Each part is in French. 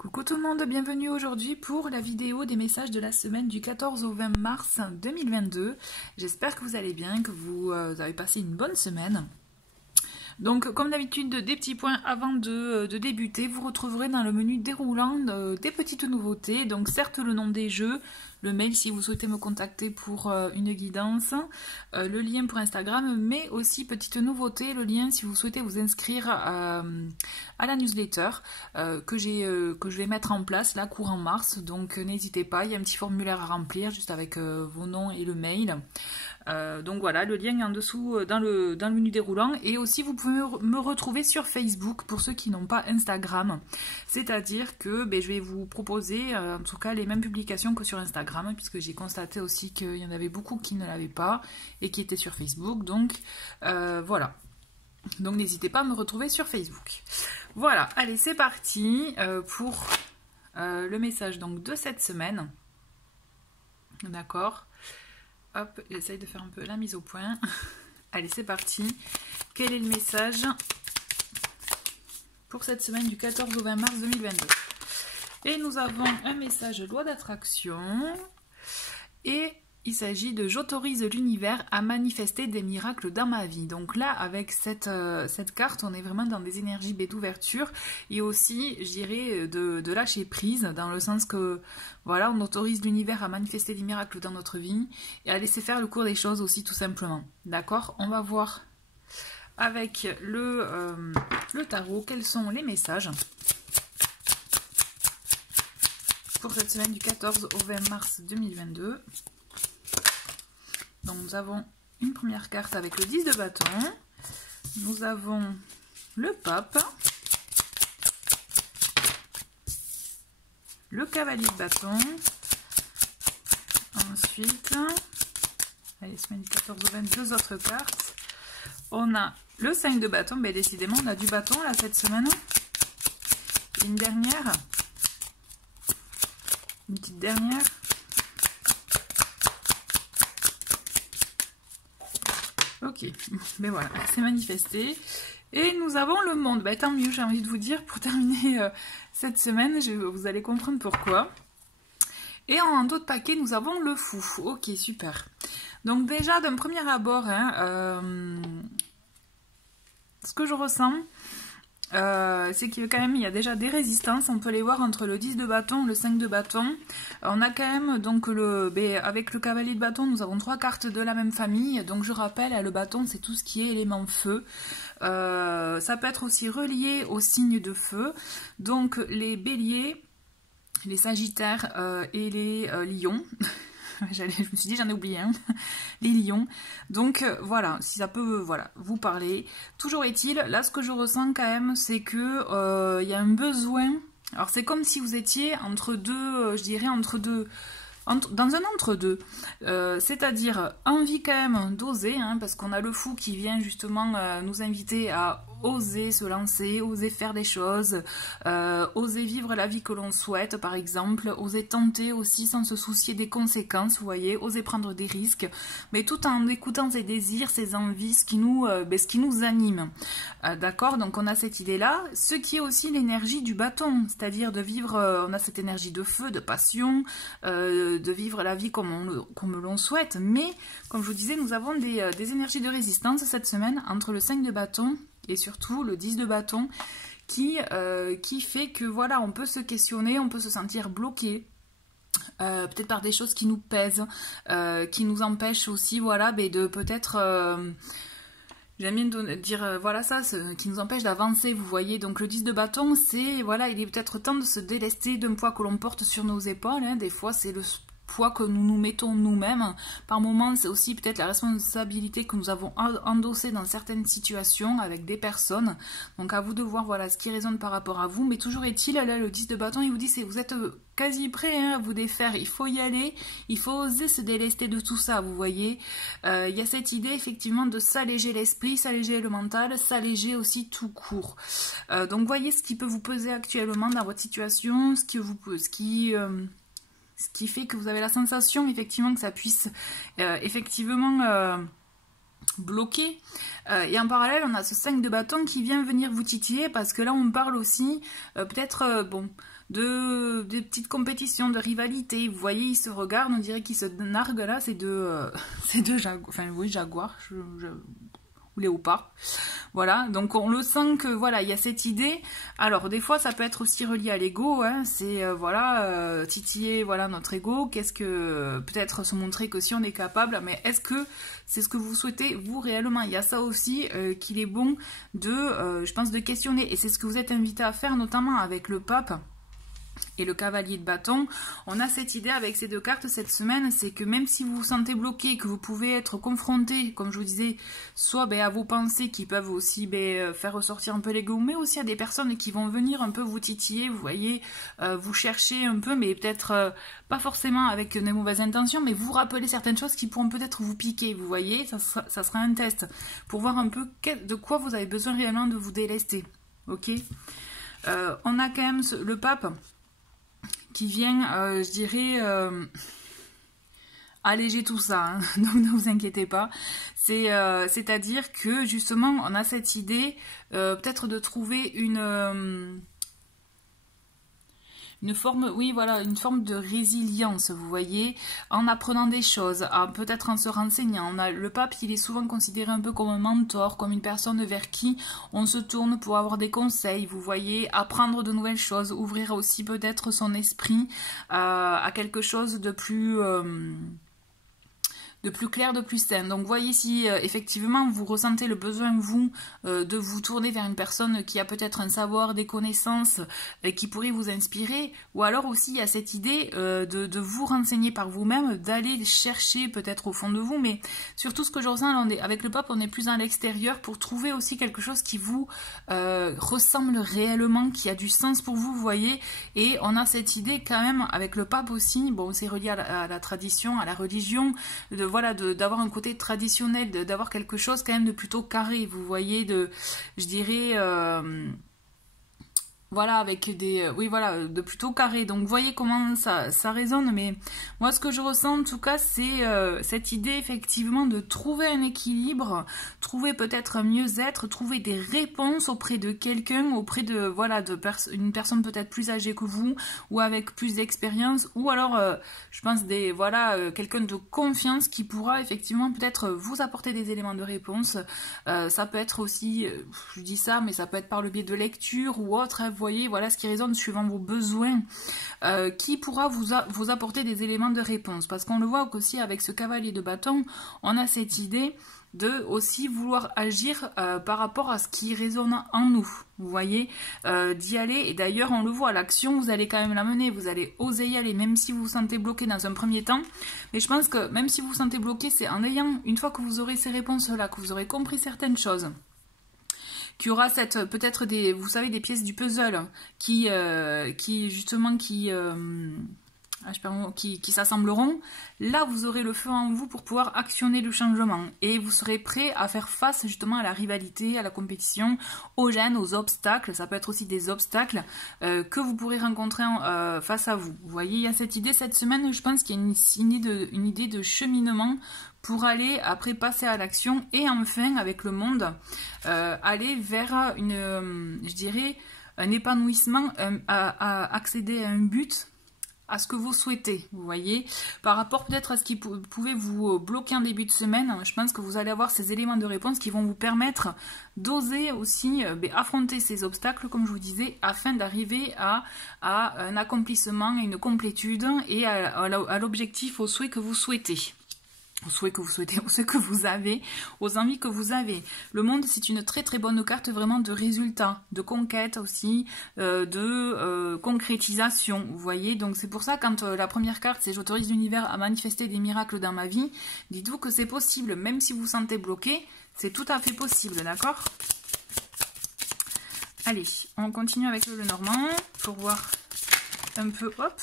Coucou tout le monde, bienvenue aujourd'hui pour la vidéo des messages de la semaine du 14 au 20 mars 2022. J'espère que vous allez bien, que vous avez passé une bonne semaine. Donc comme d'habitude, des petits points avant de débuter, vous retrouverez dans le menu déroulant des petites nouveautés. Donc certes le nom des jeux, le mail si vous souhaitez me contacter pour une guidance, le lien pour Instagram, mais aussi petite nouveauté, le lien si vous souhaitez vous inscrire à la newsletter que je vais mettre en place là courant mars. Donc n'hésitez pas, il y a un petit formulaire à remplir juste avec vos noms et le mail. Donc voilà, le lien est en dessous dans le menu déroulant. Et aussi vous pouvez me retrouver sur Facebook pour ceux qui n'ont pas Instagram. C'est-à-dire que je vais vous proposer en tout cas les mêmes publications que sur Instagram, puisque j'ai constaté aussi qu'il y en avait beaucoup qui ne l'avaient pas et qui étaient sur Facebook. Donc voilà. Donc n'hésitez pas à me retrouver sur Facebook. Voilà, allez c'est parti pour le message donc de cette semaine. D'accord. Hop, j'essaye de faire un peu la mise au point. Allez, c'est parti. Quel est le message pour cette semaine du 14 au 20 mars 2022? Et nous avons un message loi d'attraction. Et il s'agit de « J'autorise l'univers à manifester des miracles dans ma vie ». Donc là, avec cette carte, on est vraiment dans des énergies d'ouverture et aussi, je dirais, de lâcher prise, dans le sens que, voilà, on autorise l'univers à manifester des miracles dans notre vie et à laisser faire le cours des choses aussi, tout simplement. D'accord? On va voir avec le tarot quels sont les messages pour cette semaine du 14 au 20 mars 2022. Donc nous avons une première carte avec le 10 de bâton, nous avons le pape, le cavalier de bâton, ensuite, allez, semaine du 14 au 22 autres cartes, on a le 5 de bâton, décidément on a du bâton là cette semaine, une dernière, une petite dernière. Ok, mais voilà, c'est manifesté. Et nous avons le monde. Tant mieux, j'ai envie de vous dire, pour terminer cette semaine, vous allez comprendre pourquoi. Et en d'autres paquets, nous avons le fou. Ok, super. Donc déjà, d'un premier abord, ce que je ressens, c'est qu'il y a déjà des résistances, on peut les voir entre le 10 de bâton et le 5 de bâton. On a quand même donc avec le cavalier de bâton, nous avons 3 cartes de la même famille. Donc je rappelle, le bâton c'est tout ce qui est élément feu. Ça peut être aussi relié aux signes de feu. Donc les béliers, les sagittaires et les lions. Je me suis dit j'en ai oublié un, les lions. Donc voilà, si ça peut vous parler. Toujours est-il, là ce que je ressens quand même, c'est que y a un besoin. Alors c'est comme si vous étiez entre deux, je dirais dans un entre-deux, c'est-à-dire envie quand même d'oser, parce qu'on a le fou qui vient justement nous inviter à oser se lancer, oser faire des choses, oser vivre la vie que l'on souhaite par exemple, oser tenter aussi sans se soucier des conséquences, vous voyez, oser prendre des risques, mais tout en écoutant ses désirs, ses envies, ce qui nous anime. D'accord, donc on a cette idée-là, ce qui est aussi l'énergie du bâton, c'est-à-dire de vivre, on a cette énergie de feu, de passion, de vivre la vie comme l'on souhaite, mais comme je vous disais, nous avons des énergies de résistance cette semaine entre le 5 de bâton et surtout le 10 de bâton qui fait que voilà, on peut se questionner, on peut se sentir bloqué. Peut-être par des choses qui nous pèsent, qui nous empêchent aussi, voilà, de peut-être... J'aime bien dire, voilà ça, qui nous empêche d'avancer, vous voyez. Donc le 10 de bâton, c'est, voilà, il est peut-être temps de se délester d'un poids que l'on porte sur nos épaules. Des fois, c'est le poids que nous nous mettons nous-mêmes. Par moments, c'est aussi peut-être la responsabilité que nous avons endossée dans certaines situations avec des personnes. Donc à vous de voir, voilà, ce qui résonne par rapport à vous. Mais toujours est-il, là, le 10 de bâton, il vous dit, vous êtes quasi prêt à vous défaire. Il faut y aller, il faut oser se délester de tout ça, vous voyez. Il y a cette idée, effectivement, de s'alléger l'esprit, s'alléger le mental, s'alléger aussi tout court. Donc voyez ce qui peut vous peser actuellement dans votre situation, ce qui fait que vous avez la sensation effectivement que ça puisse effectivement bloqué. Et en parallèle, on a ce 5 de bâton qui vient venir vous titiller parce que là, on parle aussi peut-être bon, des petites compétitions, de rivalité. Vous voyez, ils se regardent, on dirait qu'ils se narguent là, c'est deux jaguars, enfin oui, jaguars, ou léopards. Voilà, donc on le sent que voilà, il y a cette idée. Alors des fois ça peut être aussi relié à l'ego, hein, c'est voilà, titiller voilà notre ego, qu'est-ce que peut-être se montrer que si on est capable, mais est-ce que c'est ce que vous souhaitez vous réellement? Il y a ça aussi qu'il est bon de, je pense, de questionner, et c'est ce que vous êtes invité à faire notamment avec le pape et le cavalier de bâton. On a cette idée avec ces deux cartes cette semaine, c'est que même si vous vous sentez bloqué, que vous pouvez être confronté, comme je vous disais, soit à vos pensées qui peuvent aussi faire ressortir un peu l'ego, mais aussi à des personnes qui vont venir un peu vous titiller, vous voyez, vous chercher un peu, mais peut-être pas forcément avec des mauvaises intentions, mais vous rappeler certaines choses qui pourront peut-être vous piquer, vous voyez, ça sera un test pour voir un peu de quoi vous avez besoin réellement de vous délester, ok. On a quand même le pape qui vient, je dirais, alléger tout ça, hein. Donc ne vous inquiétez pas. C'est-à-dire que justement, on a cette idée peut-être de trouver une forme, oui, voilà, une forme de résilience, vous voyez, en apprenant des choses, peut-être en se renseignant. Le pape, il est souvent considéré un peu comme un mentor, comme une personne vers qui on se tourne pour avoir des conseils, vous voyez, apprendre de nouvelles choses, ouvrir aussi peut-être son esprit à quelque chose de plus clair, de plus sain. Donc voyez si effectivement vous ressentez le besoin, vous, de vous tourner vers une personne qui a peut-être un savoir, des connaissances qui pourrait vous inspirer, ou alors aussi il y a cette idée de vous renseigner par vous-même, d'aller chercher peut-être au fond de vous, mais surtout ce que je ressens, avec le pape, on est plus à l'extérieur pour trouver aussi quelque chose qui vous ressemble réellement, qui a du sens pour vous, vous voyez, et on a cette idée quand même avec le pape aussi, bon c'est relié à la tradition, à la religion, voilà, d'avoir un côté traditionnel, d'avoir quelque chose quand même de plutôt carré, vous voyez, je dirais, voilà, avec oui, voilà, de plutôt carré. Donc, vous voyez comment ça résonne, mais moi, ce que je ressens, en tout cas, c'est cette idée, effectivement, de trouver un équilibre, trouver peut-être un mieux-être, trouver des réponses auprès de quelqu'un, auprès de, voilà, une personne peut-être plus âgée que vous, ou avec plus d'expérience, ou alors, je pense, voilà, quelqu'un de confiance qui pourra, effectivement, peut-être vous apporter des éléments de réponse. Ça peut être aussi, je dis ça, mais ça peut être par le biais de lecture ou autre, hein, vous voyez, voilà ce qui résonne suivant vos besoins, qui pourra vous apporter des éléments de réponse. Parce qu'on le voit aussi avec ce cavalier de bâton, on a cette idée de aussi vouloir agir par rapport à ce qui résonne en nous, vous voyez, d'y aller. Et d'ailleurs, on le voit, l'action, vous allez quand même la mener, vous allez oser y aller, même si vous vous sentez bloqué dans un premier temps. Mais je pense que même si vous vous sentez bloqué, c'est en ayant, une fois que vous aurez ces réponses-là, que vous aurez compris certaines choses, qu'il y aura peut-être vous savez, des pièces du puzzle qui s'assembleront. Là, vous aurez le feu en vous pour pouvoir actionner le changement. Et vous serez prêt à faire face justement à la rivalité, à la compétition, aux gênes, aux obstacles. Ça peut être aussi des obstacles que vous pourrez rencontrer face à vous. Vous voyez, il y a cette idée cette semaine, je pense qu'il y a une idée de cheminement pour aller après passer à l'action et enfin avec le monde aller vers je dirais un épanouissement, à accéder à un but, à ce que vous souhaitez, vous voyez, par rapport peut-être à ce qui pouvait vous bloquer en début de semaine. Je pense que vous allez avoir ces éléments de réponse qui vont vous permettre d'oser aussi affronter ces obstacles, comme je vous disais, afin d'arriver à un accomplissement, à une complétude et à l'objectif, au souhait que vous souhaitez. Au souhait que vous souhaitez, au souhait que vous avez, aux envies que vous avez. Le monde, c'est une très très bonne carte vraiment de résultats, de conquête aussi, de concrétisation, vous voyez. Donc c'est pour ça, quand la première carte, c'est « J'autorise l'univers à manifester des miracles dans ma vie », dites-vous que c'est possible, même si vous vous sentez bloqué, c'est tout à fait possible, d'accord? Allez, on continue avec le Lenormand, pour voir un peu, hop,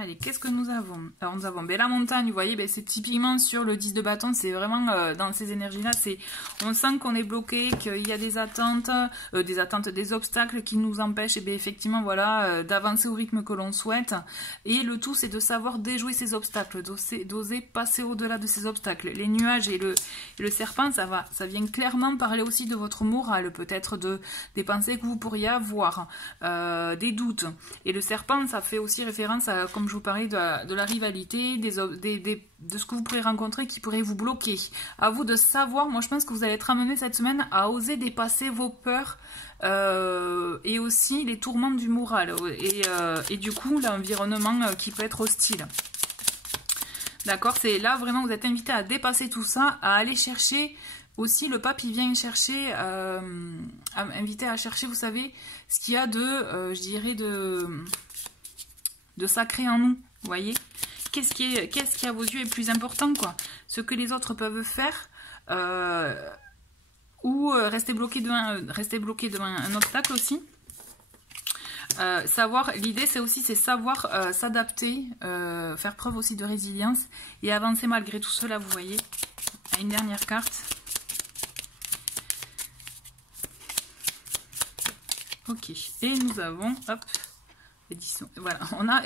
Allez, qu'est-ce que nous avons? Alors, nous avons la montagne, vous voyez, c'est typiquement sur le 10 de bâton, c'est vraiment dans ces énergies-là, on sent qu'on est bloqué, qu'il y a des attentes, des obstacles qui nous empêchent, effectivement, voilà, d'avancer au rythme que l'on souhaite. Et le tout, c'est de savoir déjouer ces obstacles, d'oser passer au-delà de ces obstacles. Les nuages et le serpent, ça vient clairement parler aussi de votre morale, peut-être des pensées que vous pourriez avoir, des doutes. Et le serpent, ça fait aussi référence à, comme je vous parlais, de la rivalité, de ce que vous pourrez rencontrer qui pourrait vous bloquer. À vous de savoir, moi je pense que vous allez être amené cette semaine à oser dépasser vos peurs et aussi les tourments du moral et du coup l'environnement qui peut être hostile. D'accord, c'est là vraiment vous êtes invité à dépasser tout ça, à aller chercher aussi le pape il vient chercher, invité à chercher, vous savez, ce qu'il y a de, je dirais, de sacré en nous, vous voyez. Qu'est-ce qui à vos yeux est plus important, quoi? Ce que les autres peuvent faire, ou rester bloqué devant un obstacle aussi. L'idée c'est savoir s'adapter, faire preuve aussi de résilience et avancer malgré tout cela, vous voyez. Une dernière carte. Ok, et nous avons, hop, édition, voilà, on a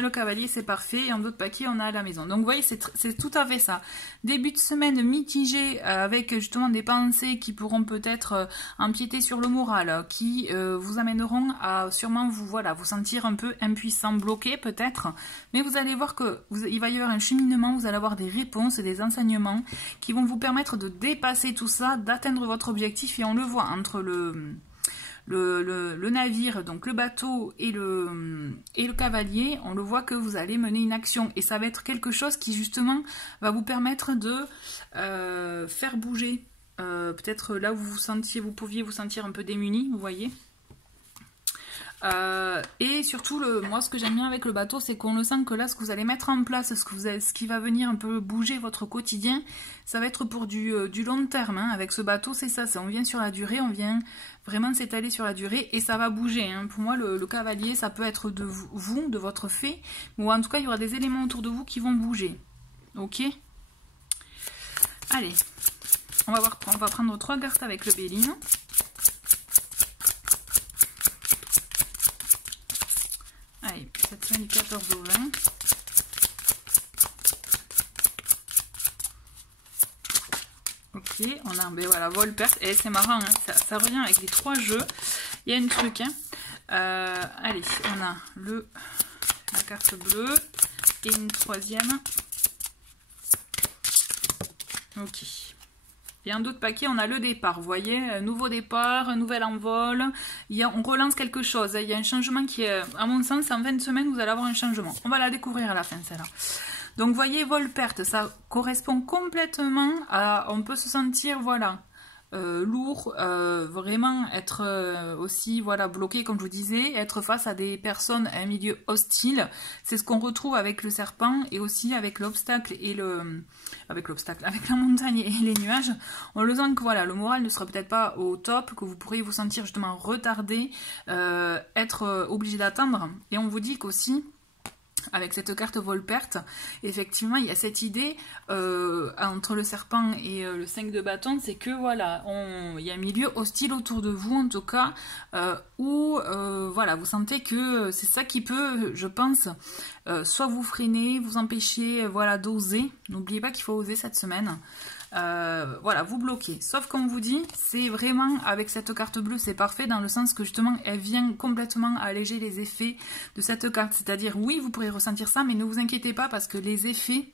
le cavalier, c'est parfait, et en d'autres paquets, on a la maison. Donc, vous voyez, c'est tout à fait ça. Début de semaine mitigé, avec justement des pensées qui pourront peut-être empiéter sur le moral, qui vous amèneront à sûrement vous sentir un peu impuissant, bloqué peut-être, mais vous allez voir que il va y avoir un cheminement, vous allez avoir des réponses, des enseignements qui vont vous permettre de dépasser tout ça, d'atteindre votre objectif, et on le voit entre le navire, donc le bateau et le cavalier, on le voit que vous allez mener une action et ça va être quelque chose qui justement va vous permettre de faire bouger peut-être là où vous pouviez vous sentir un peu démuni, vous voyez. Et surtout, moi ce que j'aime bien avec le bateau, c'est qu'on le sent que là, ce que vous allez mettre en place, ce qui va venir un peu bouger votre quotidien, ça va être pour du long terme, hein. Avec ce bateau, c'est ça, on vient sur la durée, on vient vraiment s'étaler sur la durée et ça va bouger, hein. Pour moi, le cavalier, ça peut être de vous, de votre fait, ou en tout cas, il y aura des éléments autour de vous qui vont bouger. Ok? Allez, on va prendre 3 cartes avec le Béline. Allez, cette semaine du 14 au 20. Ok, on a voilà, vol, perte. Et c'est marrant, hein, ça revient avec les 3 jeux. Il y a un truc. Hein. Allez, on a la carte bleue et une 3e. Ok. Et en d'autres paquets, on a le départ, vous voyez, un nouveau départ, un nouvel envol, on relance quelque chose, il y a un changement qui est, à mon sens, en 20 semaines, vous allez avoir un changement. On va la découvrir à la fin, celle-là. Donc, vous voyez, vol-perte, ça correspond complètement à, on peut se sentir, voilà, lourd, vraiment être aussi voilà bloqué comme je vous disais, être face à des personnes à un milieu hostile, c'est ce qu'on retrouve avec le serpent et aussi avec l'obstacle et avec la montagne et les nuages. On le sent que voilà, le moral ne sera peut-être pas au top, que vous pourriez vous sentir justement retardé, être obligé d'attendre, et on vous dit qu'aussi avec cette carte vol-perte, effectivement, il y a cette idée entre le serpent et le 5 de bâton, c'est que voilà, il y a un milieu hostile autour de vous, en tout cas, où voilà, vous sentez que c'est ça qui peut, je pense, soit vous freiner, vous empêcher, voilà, d'oser. N'oubliez pas qu'il faut oser cette semaine. Voilà, vous bloquez. Sauf qu'on vous dit, c'est vraiment avec cette carte bleue, c'est parfait dans le sens que justement, elle vient complètement alléger les effets de cette carte. C'est-à-dire, oui, vous pourrez ressentir ça, mais ne vous inquiétez pas parce que les effets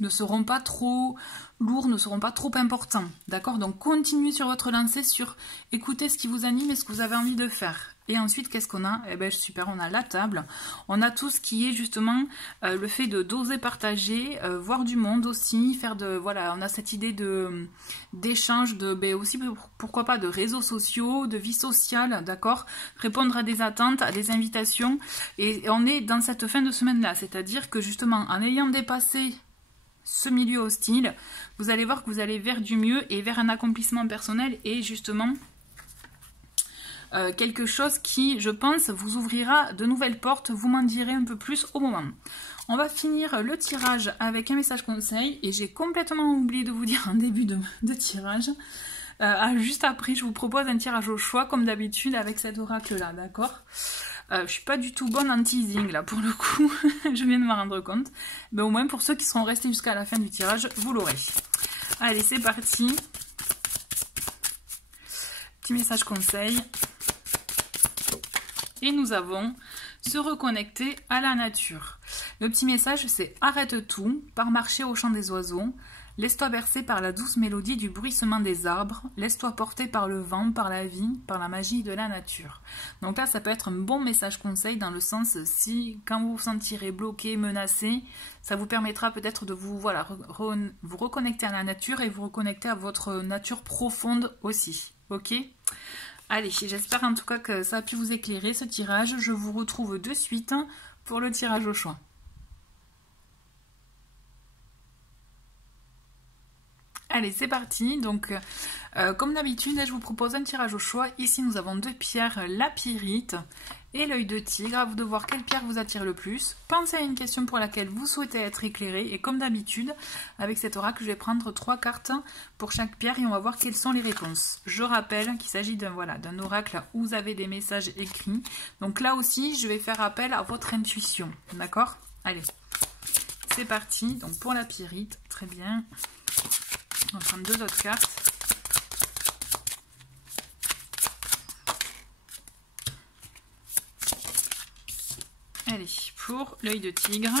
ne seront pas trop lourds, ne seront pas trop importants. D'accord? Donc, continuez sur votre lancée, sur écoutez ce qui vous anime et ce que vous avez envie de faire. Et ensuite, qu'est-ce qu'on a? Eh bien, super, on a la table. On a tout ce qui est justement le fait d'oser partager, voir du monde aussi, faire de... Voilà, on a cette idée d'échange, aussi, pourquoi pas, de réseaux sociaux, de vie sociale, d'accord? Répondre à des attentes, à des invitations. Et on est dans cette fin de semaine-là. C'est-à-dire que justement, en ayant dépassé ce milieu hostile, vous allez voir que vous allez vers du mieux et vers un accomplissement personnel et justement... quelque chose qui, je pense, vous ouvrira de nouvelles portes. Vous m'en direz un peu plus au moment. On va finir le tirage avec un message conseil. Et j'ai complètement oublié de vous dire en début de tirage. Juste après, je vous propose un tirage au choix, comme d'habitude, avec cet oracle-là, d'accord ? Je suis pas du tout bonne en teasing là pour le coup, je viens de me rendre compte. Mais au moins pour ceux qui seront restés jusqu'à la fin du tirage, vous l'aurez. Allez, c'est parti. Petit message conseil. Et nous avons se reconnecter à la nature. Le petit message c'est arrête tout, pars marcher au chant des oiseaux. Laisse-toi bercer par la douce mélodie du bruissement des arbres. Laisse-toi porter par le vent, par la vie, par la magie de la nature. Donc là, ça peut être un bon message conseil dans le sens si, quand vous vous sentirez bloqué, menacé, ça vous permettra peut-être de vous, voilà, vous reconnecter à la nature et vous reconnecter à votre nature profonde aussi. Ok ? Allez, j'espère en tout cas que ça a pu vous éclairer ce tirage. Je vous retrouve de suite pour le tirage au choix. Allez, c'est parti. Donc, comme d'habitude, je vous propose un tirage au choix. Ici, nous avons deux pierres, la pyrite et l'œil de tigre. À vous de voir quelle pierre vous attire le plus. Pensez à une question pour laquelle vous souhaitez être éclairé. Et comme d'habitude, avec cet oracle, je vais prendre 3 cartes pour chaque pierre et on va voir quelles sont les réponses. Je rappelle qu'il s'agit d'un oracle où vous avez des messages écrits. Donc là aussi, je vais faire appel à votre intuition. D'accord ? Allez, c'est parti. Donc pour la pyrite, très bien. On va prendre 2 autres cartes. Allez, pour l'œil de tigre.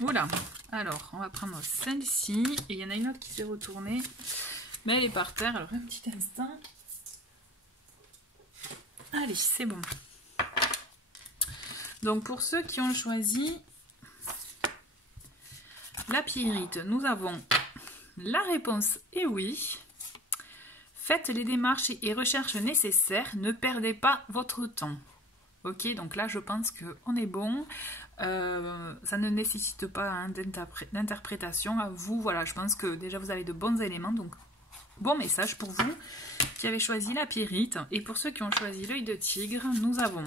Oula, alors on va prendre celle-ci. Et il y en a une autre qui s'est retournée. Mais elle est par terre, alors un petit instant. Allez, c'est bon. Donc pour ceux qui ont choisi la pyrite, nous avons la réponse et oui. Faites les démarches et recherches nécessaires, ne perdez pas votre temps. Ok, donc là je pense qu'on est bon. Ça ne nécessite pas hein, d'interprétation à vous. Voilà, je pense que déjà vous avez de bons éléments. Donc bon message pour vous qui avez choisi la pyrite. Et pour ceux qui ont choisi l'œil de tigre, nous avons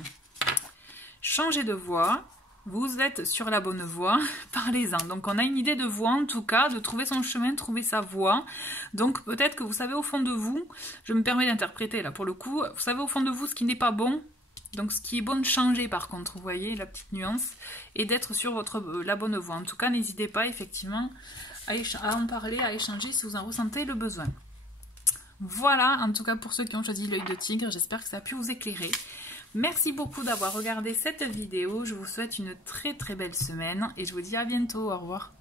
changé de voie. Vous êtes sur la bonne voie, parlez-en. Donc on a une idée de voie en tout cas, de trouver son chemin, de trouver sa voie. Donc peut-être que vous savez au fond de vous, je me permets d'interpréter là pour le coup, vous savez au fond de vous ce qui n'est pas bon. Donc ce qui est bon de changer par contre, vous voyez la petite nuance, et d'être sur la bonne voie. En tout cas n'hésitez pas effectivement à en parler, à échanger si vous en ressentez le besoin. Voilà en tout cas pour ceux qui ont choisi l'œil de tigre, j'espère que ça a pu vous éclairer. Merci beaucoup d'avoir regardé cette vidéo, je vous souhaite une très très belle semaine et je vous dis à bientôt, au revoir.